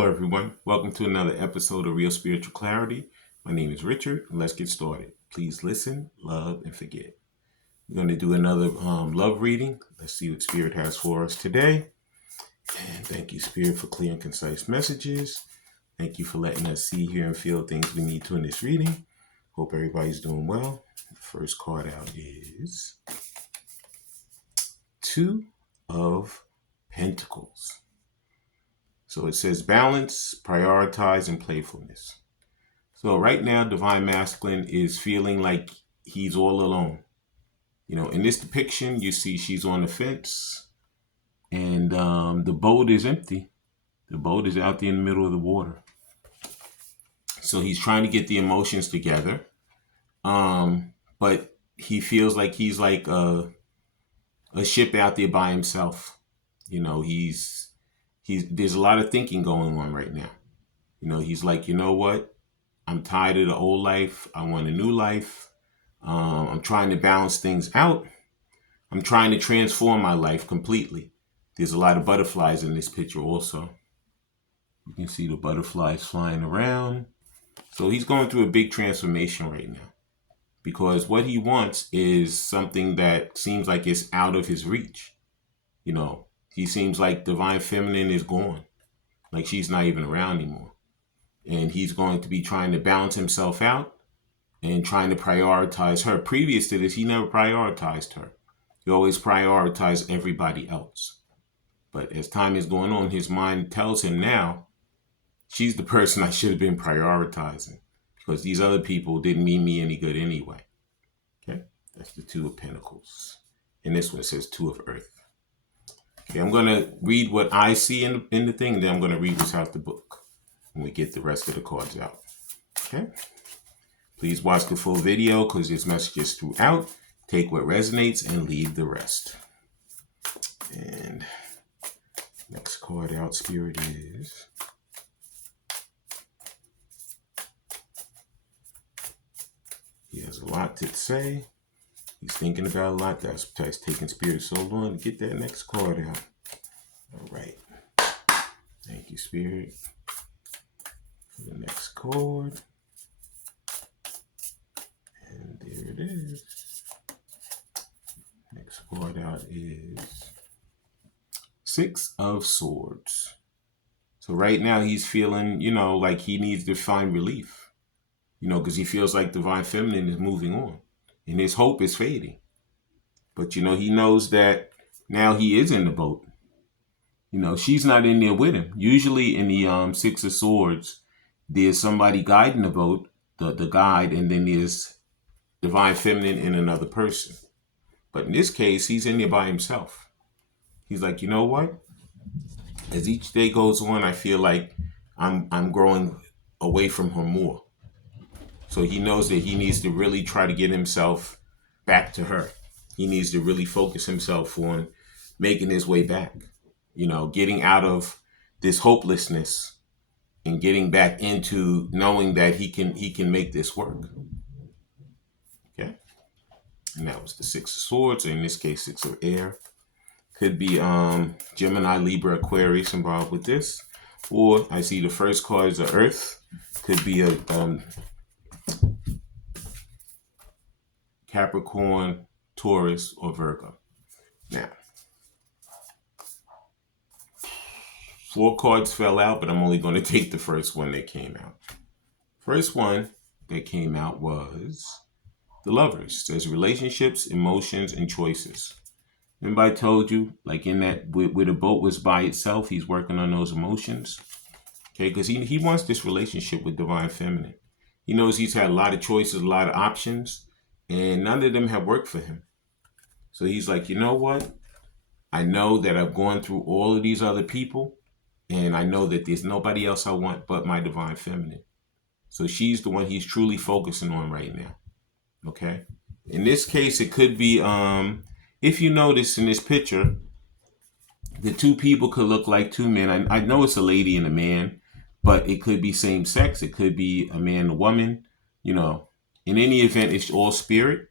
Hello, everyone. Welcome to another episode of Real Spiritual Clarity. My name is Richard, and let's get started. Please listen, love, and forget. We're going to do another love reading. Let's see what Spirit has for us today. And thank you, Spirit, for clear and concise messages. Thank you for letting us see, hear, and feel things we need to in this reading. Hope everybody's doing well. The first card out is Two of Pentacles. So it says balance, prioritize, and playfulness. So right now, Divine Masculine is feeling like he's all alone. You know, in this depiction, you see she's on the fence and the boat is empty. The boat is out there in the middle of the water. So he's trying to get the emotions together. But he feels like he's like a ship out there by himself. You know, there's a lot of thinking going on right now. You know, he's like, you know what? I'm tired of the old life. I want a new life. I'm trying to balance things out. I'm trying to transform my life completely. There's a lot of butterflies in this picture also. You can see the butterflies flying around. So he's going through a big transformation right now because what he wants is something that seems like it's out of his reach. You know, he seems like Divine Feminine is gone. Like she's not even around anymore. And he's going to be trying to balance himself out and trying to prioritize her. Previous to this, he never prioritized her. He always prioritized everybody else. But as time is going on, his mind tells him now, she's the person I should have been prioritizing because these other people didn't mean me any good anyway. Okay, that's the Two of Pentacles. And this one says Two of Earth. Okay, I'm going to read what I see in the thing, and then I'm going to read what's out the book when we get the rest of the cards out. Okay. Please watch the full video because there's messages throughout. Take what resonates and leave the rest. And next card out, Spirit, is he has a lot to say. He's thinking about a lot. That's why it's taking Spirit so long to get that next card out. All right. Thank you, Spirit, for the next card. And there it is. Next card out is Six of Swords. So right now he's feeling, you know, like he needs to find relief, you know, because he feels like Divine Feminine is moving on and his hope is fading. But, you know, he knows that now he is in the boat. You know, she's not in there with him. Usually in the Six of Swords, there's somebody guiding the boat, the guide, and then there's Divine Feminine and another person. But in this case, he's in there by himself. He's like, you know what? As each day goes on, I feel like I'm growing away from her more. So he knows that he needs to really try to get himself back to her. He needs to really focus himself on making his way back. You know, getting out of this hopelessness and getting back into knowing that he can make this work. Okay. And that was the Six of Swords, or in this case, Six of Air. Could be Gemini, Libra, Aquarius involved with this. Or I see the first card is the Earth. Could be a Capricorn, Taurus, or Virgo. Now, 4 cards fell out, but I'm only going to take the first one that came out. First one that came out was the Lovers. It says relationships, emotions, and choices. Remember I told you, like in that, where the boat was by itself, he's working on those emotions. Okay, because he wants this relationship with Divine Feminine. He knows he's had a lot of choices, a lot of options, and none of them have worked for him. So he's like, you know what? I know that I've gone through all of these other people, and I know that there's nobody else I want but my Divine Feminine. So she's the one he's truly focusing on right now. Okay? In this case, it could be, if you notice in this picture, the two people could look like two men. I know it's a lady and a man, but it could be same sex. It could be a man and a woman. You know, in any event, it's all spirit.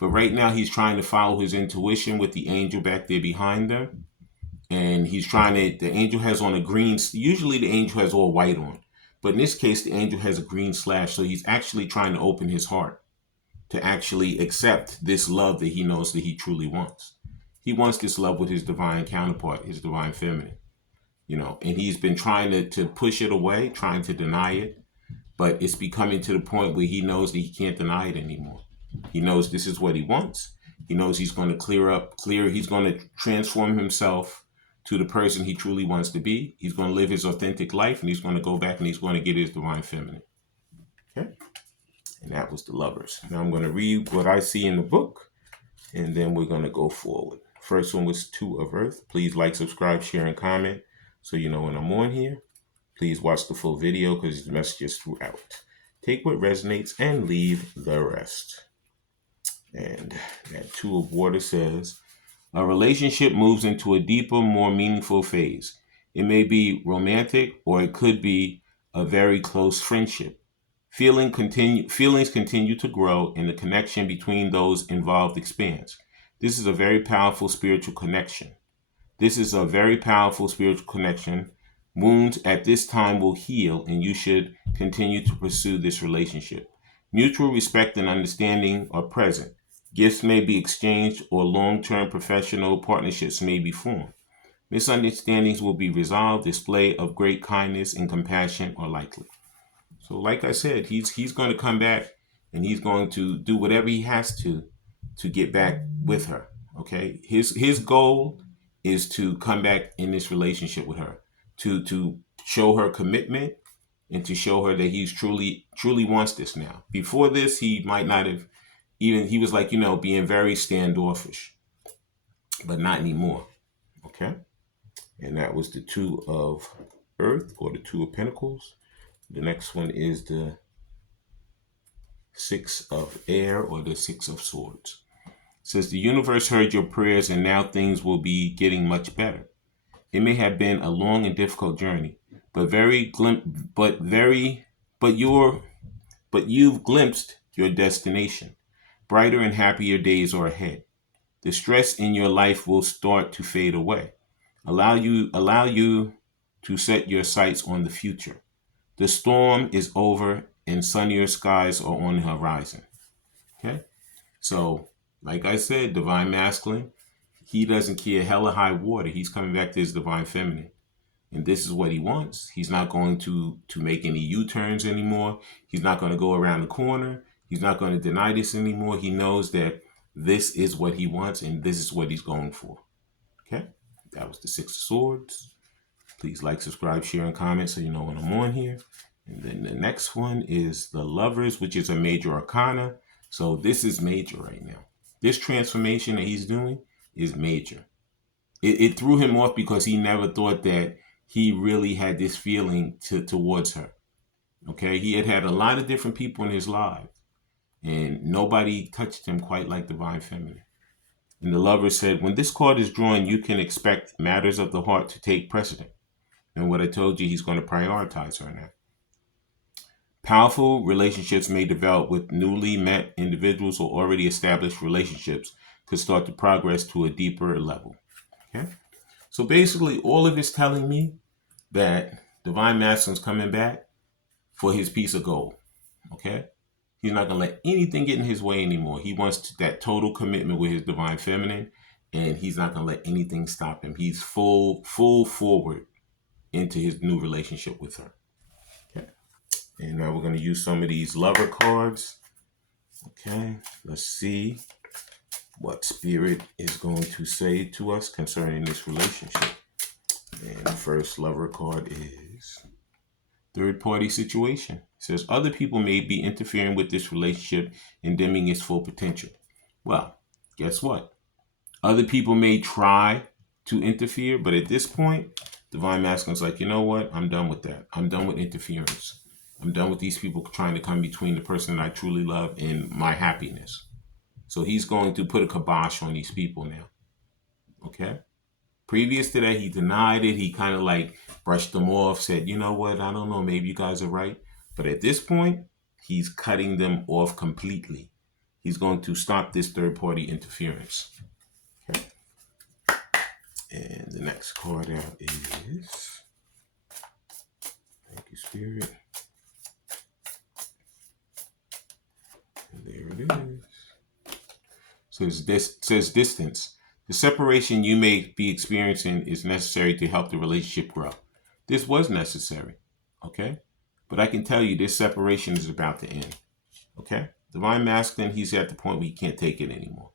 But right now, he's trying to follow his intuition with the angel back there behind them. and he's trying to, the angel has on a green, usually the angel has all white on, but in this case, the angel has a green slash. So he's actually trying to open his heart to actually accept this love that he knows that he truly wants. He wants this love with his divine counterpart, his divine feminine, and he's been trying to push it away, trying to deny it, but it's becoming to the point where he knows that he can't deny it anymore. He knows this is what he wants. He knows he's going to he's going to transform himself to the person he truly wants to be. He's going to live his authentic life, and he's going to go back and he's going to get his divine feminine. Okay? And that was the Lovers. Now I'm going to read what I see in the book, and then we're going to go forward. First one was Two of Earth. Please like, subscribe, share, and comment so you know when I'm on here. Please watch the full video because the messages throughout. Take what resonates and leave the rest. And that Two of Water says, a relationship moves into a deeper, more meaningful phase. It may be romantic or it could be a very close friendship. Feelings continue to grow and the connection between those involved expands. This is a very powerful spiritual connection. Wounds at this time will heal, and you should continue to pursue this relationship. Mutual respect and understanding are present. Gifts may be exchanged, or long-term professional partnerships may be formed. Misunderstandings will be resolved. Display of great kindness and compassion are likely. So like I said, he's going to come back and he's going to do whatever he has to get back with her. Okay. His goal is to come back in this relationship with her, to show her commitment and to show her that he's truly wants this now. Before this, he might not have he was like, being very standoffish, but not anymore. Okay. And that was the Two of Earth, or the Two of Pentacles. The next one is the Six of Air, or the Six of Swords. It says the universe heard your prayers and now things will be getting much better. It may have been a long and difficult journey, but you've glimpsed your destination. Brighter and happier days are ahead. The stress in your life will start to fade away. Allow you to set your sights on the future. The storm is over and sunnier skies are on the horizon. Okay? So, like I said, divine masculine, he doesn't care hella high water. He's coming back to his divine feminine. And this is what he wants. He's not going to make any U-turns anymore. He's not going to go around the corner. He's not going to deny this anymore. He knows that this is what he wants and this is what he's going for. Okay? That was the Six of Swords. Please like, subscribe, share, and comment so you know when I'm on here. And then the next one is the Lovers, which is a major arcana. So this is major right now. This transformation that he's doing is major. It threw him off because he never thought that he really had this feeling towards her. Okay, he had a lot of different people in his life, and nobody touched him quite like divine feminine. And the Lover said, when this card is drawn, you can expect matters of the heart to take precedent. And what I told you, he's going to prioritize her now. Powerful relationships may develop with newly met individuals, or already established relationships could start to progress to a deeper level. Okay, so basically all of it's telling me that divine masculine's coming back for his piece of gold. Okay, he's not going to let anything get in his way anymore. He wants that total commitment with his divine feminine, and he's not going to let anything stop him. He's full forward into his new relationship with her. Okay, and now we're going to use some of these Lover cards. Okay, let's see what Spirit is going to say to us concerning this relationship. And the first Lover card is third party situation. It says other people may be interfering with this relationship and dimming its full potential. Well, guess what? Other people may try to interfere, but at this point, divine masculine's like, you know what? I'm done with that. I'm done with interference. I'm done with these people trying to come between the person that I truly love and my happiness. So he's going to put a kibosh on these people now. Okay? Previous to that, he denied it. He kind of like brushed them off, said, you know what? I don't know. Maybe you guys are right. But at this point, he's cutting them off completely. He's going to stop this third party interference. Okay? And the next card out is, thank you, Spirit. And there it is. Says distance. The separation you may be experiencing is necessary to help the relationship grow. This was necessary, okay? But I can tell you this separation is about to end, okay? Divine Masculine, he's at the point where he can't take it anymore.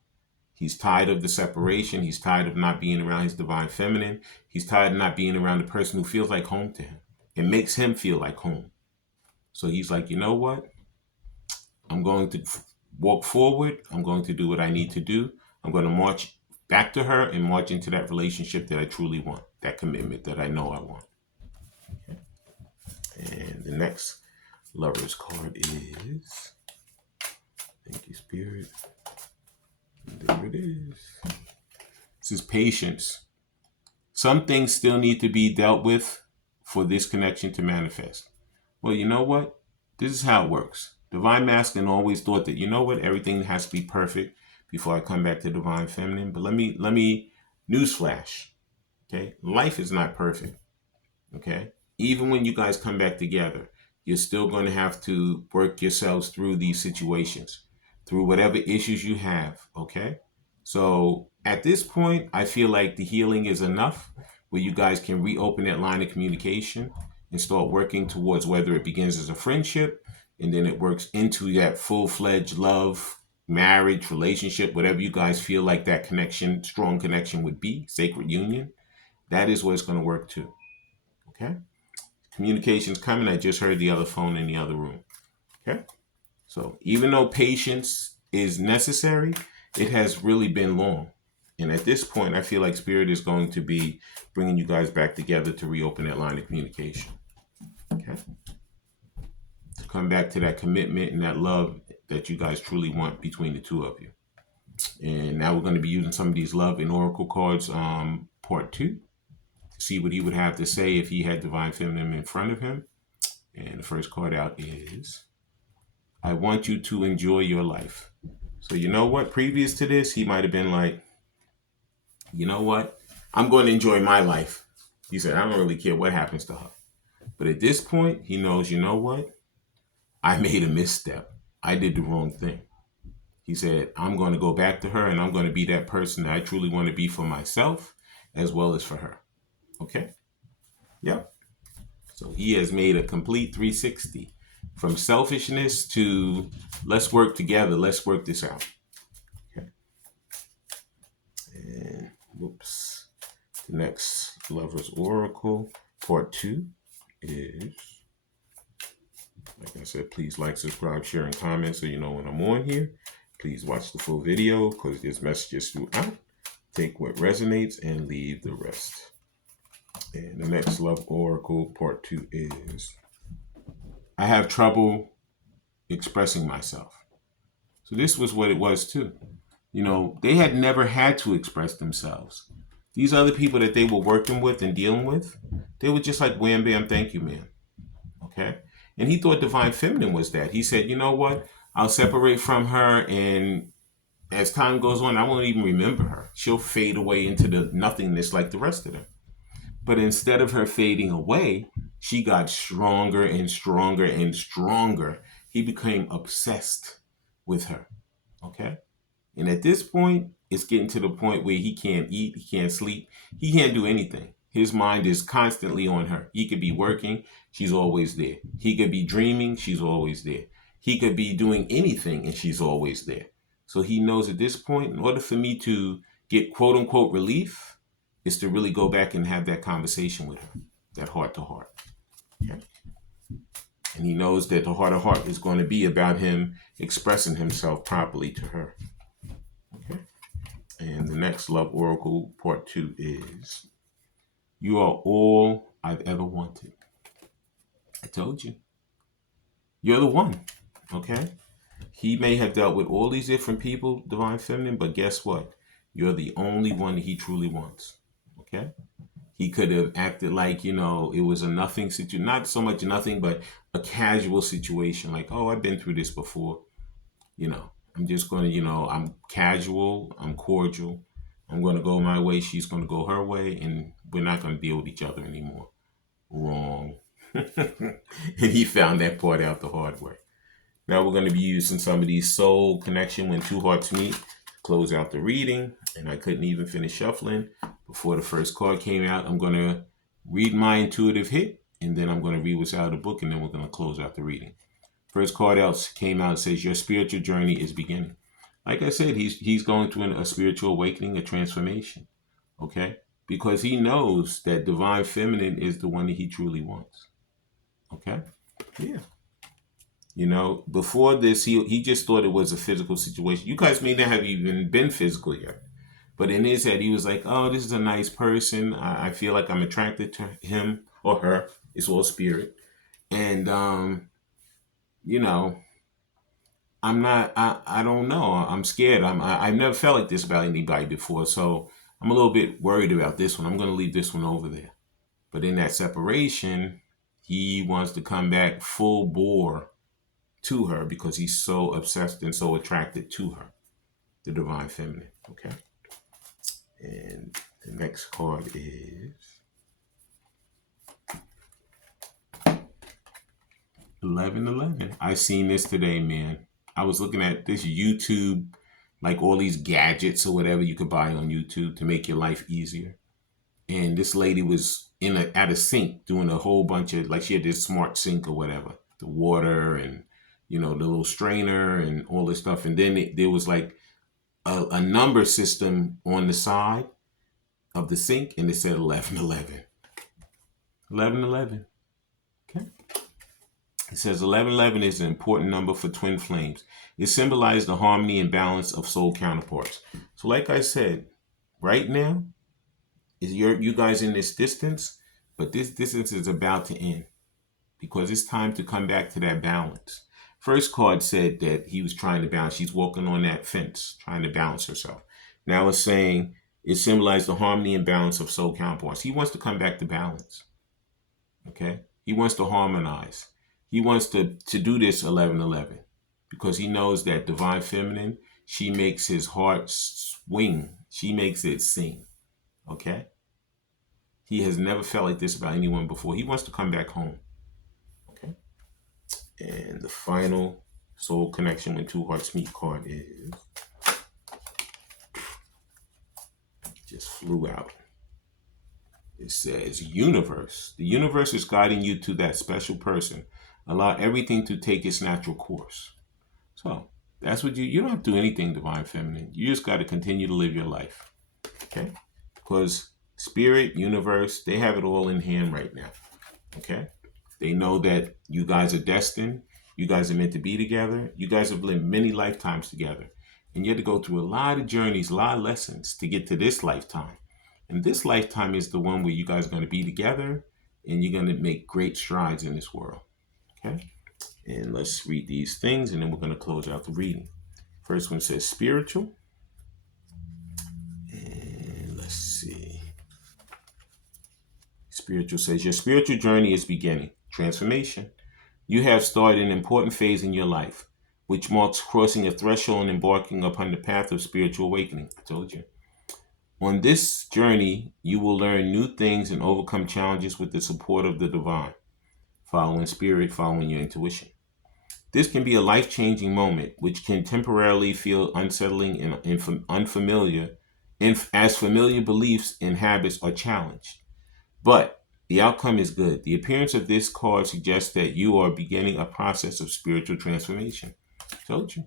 He's tired of the separation. He's tired of not being around his Divine Feminine. He's tired of not being around the person who feels like home to him. It makes him feel like home. So he's like, you know what? I'm going to walk forward. I'm going to do what I need to do. I'm going to march back to her and march into that relationship that I truly want, that commitment that I know I want. Okay. And the next Lover's card is, thank you, Spirit. And there it is. This is patience. Some things still need to be dealt with for this connection to manifest. Well, you know what? This is how it works. Divine Masculine always thought that, you know what, everything has to be perfect before I come back to Divine Feminine. But let me newsflash. Okay, life is not perfect. Okay, even when you guys come back together, you're still going to have to work yourselves through these situations, through whatever issues you have. Okay, so at this point, I feel like the healing is enough where you guys can reopen that line of communication and start working towards whether it begins as a friendship and then it works into that full-fledged love, marriage, relationship, whatever you guys feel like that connection, strong connection would be, sacred union. That is what it's going to work to. Okay? Communication's coming. I just heard the other phone in the other room. Okay? So even though patience is necessary, it has really been long. And at this point, I feel like Spirit is going to be bringing you guys back together to reopen that line of communication. Okay? To come back to that commitment and that love that you guys truly want between the two of you. And now we're going to be using some of these love and oracle cards, part 2, to see what he would have to say if he had Divine Feminine in front of him. And the first card out is, I want you to enjoy your life. So you know what? Previous to this, he might have been like, you know what? I'm going to enjoy my life. He said, I don't really care what happens to her. But at this point, he knows, you know what? I made a misstep. I did the wrong thing. He said, I'm going to go back to her and I'm going to be that person that I truly want to be for myself as well as for her. Okay? Yep. So he has made a complete 360 from selfishness to let's work together. Let's work this out. Okay. And whoops. The next Lover's Oracle, part 2 is, like I said, please like, subscribe, share, and comment so you know when I'm on here. Please watch the full video because there's messages throughout. Take what resonates and leave the rest. And the next Love Oracle, part 2 is, I have trouble expressing myself. So this was what it was too. You know, they had never had to express themselves. These other people that they were working with and dealing with, they were just like, wham, bam, thank you, man. Okay? And he thought Divine Feminine was that. He said, you know what? I'll separate from her, and as time goes on, I won't even remember her. She'll fade away into the nothingness like the rest of them. But instead of her fading away, she got stronger and stronger and stronger. He became obsessed with her. Okay? And at this point, it's getting to the point where he can't eat, he can't sleep, he can't do anything. His mind is constantly on her. He could be working, she's always there. He could be dreaming, she's always there. He could be doing anything and she's always there. So he knows at this point, in order for me to get quote unquote relief, is to really go back and have that conversation with her, that heart to heart. Okay? And he knows that the heart to heart is going to be about him expressing himself properly to her. Okay. And the next Love Oracle, part 2 is, you are all I've ever wanted. I told you. You're the one. Okay. He may have dealt with all these different people, Divine Feminine, but guess what? You're the only one that he truly wants. Okay. He could have acted like, you know, it was a nothing situation, not so much nothing, but a casual situation. Like, oh, I've been through this before. You know, I'm just going to, you know, I'm casual, I'm cordial, I'm going to go my way. She's going to go her way. And we're not going to deal with each other anymore. Wrong. And he found that part out the hard way. Now we're going to be using some of these soul connection when two hearts meet to close out the reading. And I couldn't even finish shuffling before the first card came out. I'm going to read my intuitive hit, and then I'm going to read what's out of the book, and then we're going to close out the reading. First card out came out and says, your spiritual journey is beginning. Like I said, he's going through a spiritual awakening, a transformation, okay? Because he knows that divine feminine is the one that he truly wants, okay? Yeah. You know, before this, he just thought it was a physical situation. You guys may not have even been physical yet. But in his head, he was like, oh, this is a nice person. I feel like I'm attracted to him or her. It's all spirit. And, you know, I don't know. I'm scared. I've never felt like this about anybody before. So I'm a little bit worried about this one. I'm going to leave this one over there. But in that separation, he wants to come back full bore to her because he's so obsessed and so attracted to her, the divine feminine. Okay. And the next card is 1111. I seen this today, man. I was looking at this YouTube, like all these gadgets or whatever you could buy on YouTube to make your life easier. And this lady was at a sink doing a whole bunch of, like she had this smart sink or whatever, the water and, you know, the little strainer and all this stuff. And then there was like a number system on the side of the sink, and it said 1111. 1111. Okay. It says 1111 is an important number for twin flames. It symbolizes the harmony and balance of soul counterparts. So like I said, right now, is you guys in this distance, but this distance is about to end because it's time to come back to that balance. First card said that he was trying to balance. She's walking on that fence, trying to balance herself. Now it's saying it symbolizes the harmony and balance of soul counterparts. He wants to come back to balance. Okay? He wants to harmonize. He wants to do this 1111 because he knows that divine feminine, she makes his heart swing. She makes it sing. Okay? He has never felt like this about anyone before. He wants to come back home. Okay? And the final soul connection when two hearts meet card is, just flew out. It says universe. The universe is guiding you to that special person. Allow everything to take its natural course. So that's what you don't have to do anything, divine feminine. You just got to continue to live your life. Okay? Because spirit, universe, they have it all in hand right now. Okay? They know that you guys are destined. You guys are meant to be together. You guys have lived many lifetimes together. And you had to go through a lot of journeys, a lot of lessons to get to this lifetime. And this lifetime is the one where you guys are going to be together and you're going to make great strides in this world. Okay? And let's read these things and then we're going to close out the reading. First one says spiritual. And let's see. Spiritual says your spiritual journey is beginning. Transformation. You have started an important phase in your life, which marks crossing a threshold and embarking upon the path of spiritual awakening. I told you. On this journey, you will learn new things and overcome challenges with the support of the divine, following spirit, following your intuition. This can be a life-changing moment, which can temporarily feel unsettling and unfamiliar, as familiar beliefs and habits are challenged. But the outcome is good. The appearance of this card suggests that you are beginning a process of spiritual transformation. Told you.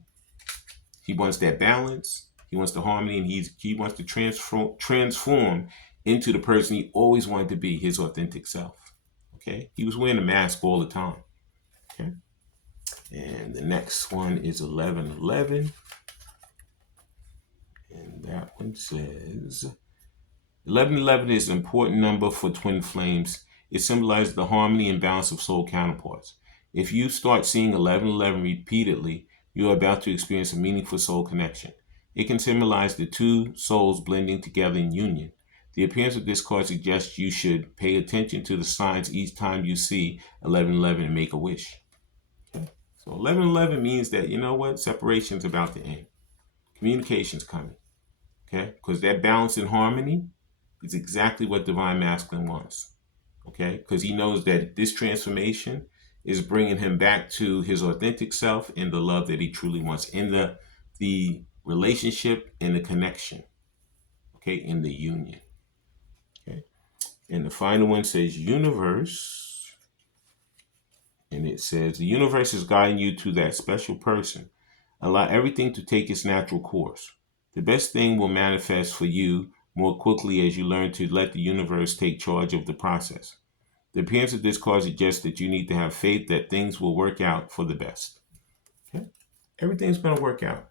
He wants that balance. He wants the harmony, and he wants to transform into the person he always wanted to be, his authentic self. Okay? He was wearing a mask all the time. Okay? And the next one is 1111. And that one says 1111 is an important number for twin flames. It symbolizes the harmony and balance of soul counterparts. If you start seeing 1111 repeatedly, you are about to experience a meaningful soul connection. It can symbolize the two souls blending together in union. The appearance of this card suggests you should pay attention to the signs each time you see 1111 and make a wish. Okay? So 1111 means that, you know what? Separation's about to end. Communication's coming. Okay? Because that balance and harmony is exactly what Divine Masculine wants. Okay? Because he knows that this transformation is bringing him back to his authentic self and the love that he truly wants in the relationship and the connection. Okay? In the union. Okay? And the final one says universe. And it says the universe is guiding you to that special person. Allow everything to take its natural course. The best thing will manifest for you more quickly as you learn to let the universe take charge of the process. The appearance of this card suggests that you need to have faith that things will work out for the best. Okay? Everything's going to work out.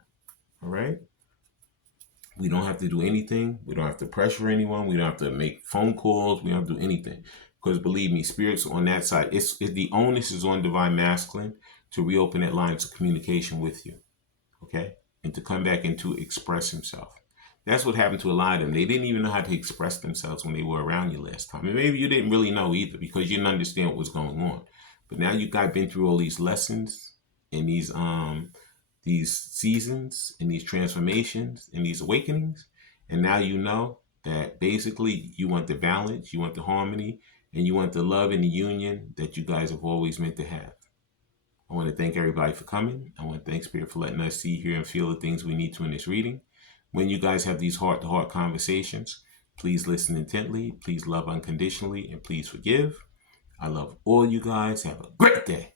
All right? We don't have to do anything. We don't have to pressure anyone. We don't have to make phone calls. We don't have to do anything. Because believe me, spirits on that side, it's the onus is on Divine Masculine to reopen that lines of communication with you. Okay? And to come back and to express himself. That's what happened to a lot of them. They didn't even know how to express themselves when they were around you last time. And maybe you didn't really know either because you didn't understand what was going on. But now you guys been through all these lessons and these seasons and these transformations and these awakenings. And now you know that basically you want the balance, you want the harmony, and you want the love and the union that you guys have always meant to have. I want to thank everybody for coming. I want to thank Spirit for letting us see, hear, and feel the things we need to in this reading. When you guys have these heart-to-heart conversations, please listen intently, please love unconditionally, and please forgive. I love all you guys. Have a great day.